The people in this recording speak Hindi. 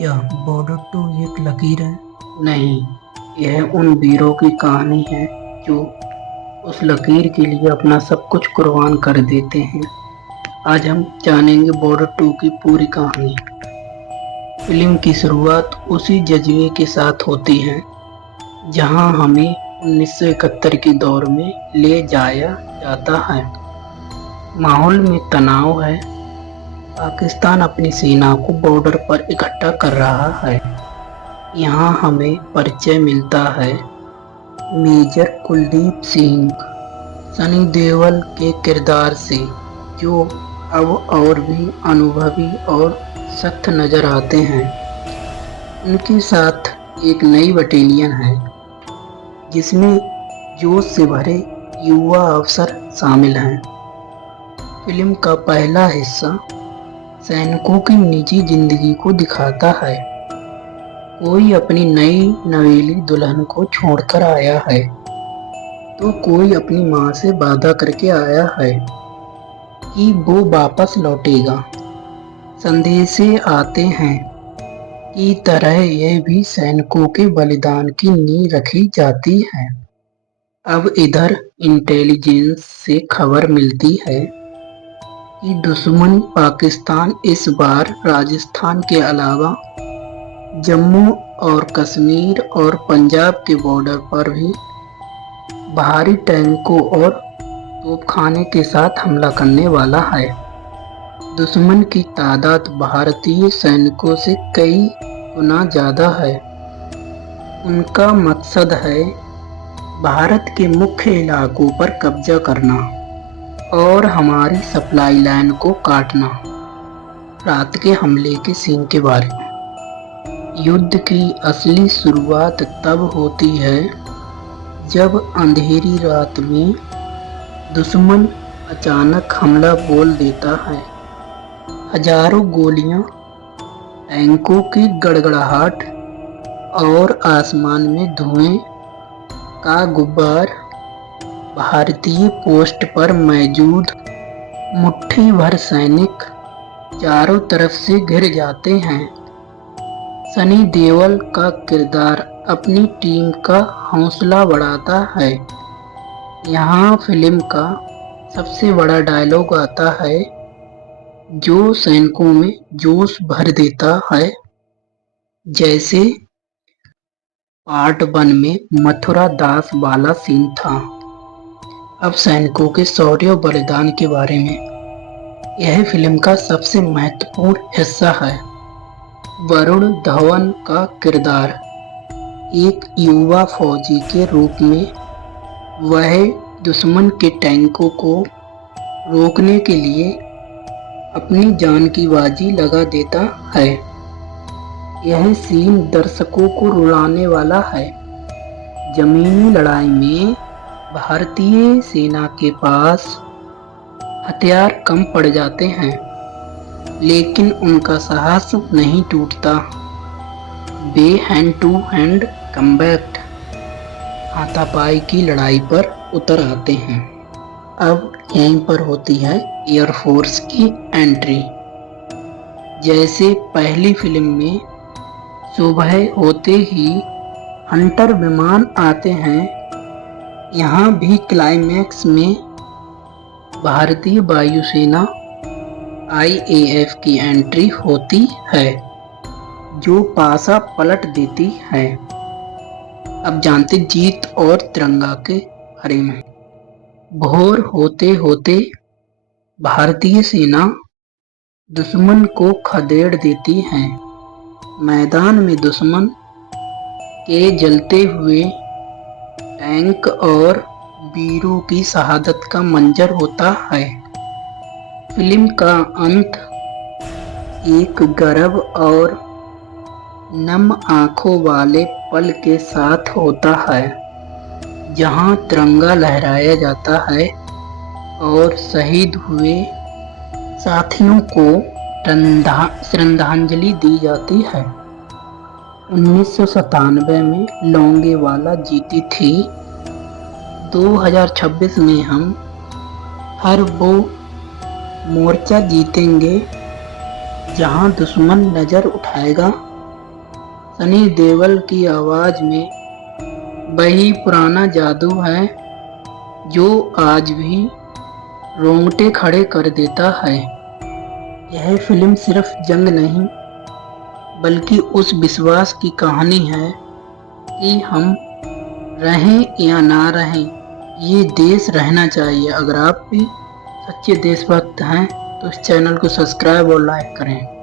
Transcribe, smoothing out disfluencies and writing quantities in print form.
यह बॉर्डर टू एक लकीर है। नहीं, यह उन वीरों की कहानी है जो उस लकीर के लिए अपना सब कुछ कुर्बान कर देते हैं। आज हम जानेंगे बॉर्डर टू की पूरी कहानी। फिल्म की शुरुआत उसी जज्बे के साथ होती है जहां हमें 1971 के दौर में ले जाया जाता है। माहौल में तनाव है। पाकिस्तान अपनी सेना को बॉर्डर पर इकट्ठा कर रहा है। यहाँ हमें परिचय मिलता है मेजर कुलदीप सिंह सनी देओल के किरदार से, जो अब और भी अनुभवी और सख्त नजर आते हैं। उनके साथ एक नई बटालियन है जिसमें जोश से भरे युवा अफसर शामिल हैं। फिल्म का पहला हिस्सा सैनिकों की निजी जिंदगी को दिखाता है। कोई अपनी नई नवेली दुल्हन को छोड़कर आया है तो कोई अपनी माँ से वादा करके आया है कि वो वापस लौटेगा। संदेशे आते हैं की तरह यह भी सैनिकों के बलिदान की नींव रखी जाती है। अब इधर इंटेलिजेंस से खबर मिलती है कि दुश्मन पाकिस्तान इस बार राजस्थान के अलावा जम्मू और कश्मीर और पंजाब के बॉर्डर पर भी भारी टैंकों और तोपखाने के साथ हमला करने वाला है। दुश्मन की तादाद भारतीय सैनिकों से कई गुना ज्यादा है। उनका मकसद है भारत के मुख्य इलाकों पर कब्जा करना और हमारी सप्लाई लाइन को काटना। रात के हमले के सीन के बारे में। युद्ध की असली शुरुआत तब होती है जब अंधेरी रात में दुश्मन अचानक हमला बोल देता है। हजारों गोलियां, टैंकों की गड़गड़ाहट और आसमान में धुएं का गुब्बार भारतीय पोस्ट पर मौजूद मुट्ठी भर सैनिक चारों तरफ से घिर जाते हैं। सनी देओल का किरदार अपनी टीम का हौसला बढ़ाता है। यहाँ फिल्म का सबसे बड़ा डायलॉग आता है जो सैनिकों में जोश भर देता है। जैसे पार्ट 1 में मथुरा दास वाला सीन था। अब सैनिकों के शौर्य और बलिदान के बारे में। यह फिल्म का सबसे महत्वपूर्ण हिस्सा है। वरुण धवन का किरदार एक युवा फौजी के रूप में, वह दुश्मन के टैंकों को रोकने के लिए अपनी जान की बाजी लगा देता है। यह सीन दर्शकों को रुलाने वाला है। जमीनी लड़ाई में भारतीय सेना के पास हथियार कम पड़ जाते हैं, लेकिन उनका साहस नहीं टूटता। वे हैंड टू हैंड कम्बैट, हाथापाई की लड़ाई पर उतर आते हैं। अब यहीं पर होती है एयरफोर्स की एंट्री। जैसे पहली फिल्म में सुबह होते ही हंटर विमान आते हैं, यहाँ भी क्लाइमैक्स में भारतीय वायुसेना IAF की एंट्री होती है जो पासा पलट देती है। अब जानते जीत और तिरंगा के बारे में। भोर होते होते भारतीय सेना दुश्मन को खदेड़ देती है। मैदान में दुश्मन के जलते हुए टैंक और वीरों की शहादत का मंजर होता है। फिल्म का अंत एक गर्व और नम आंखों वाले पल के साथ होता है जहां तिरंगा लहराया जाता है और शहीद हुए साथियों को श्रद्धांजलि दी जाती है। 1997 में लोंगेवाला जीती थी। 2026 में हम हर वो मोर्चा जीतेंगे जहां दुश्मन नजर उठाएगा सनी देओल की आवाज में वही पुराना जादू है जो आज भी रोंगटे खड़े कर देता है। यह फिल्म सिर्फ जंग नहीं बल्कि उस विश्वास की कहानी है कि हम रहें या ना रहें, ये देश रहना चाहिए। अगर आप भी सच्चे देशभक्त हैं तो इस चैनल को सब्सक्राइब और लाइक करें।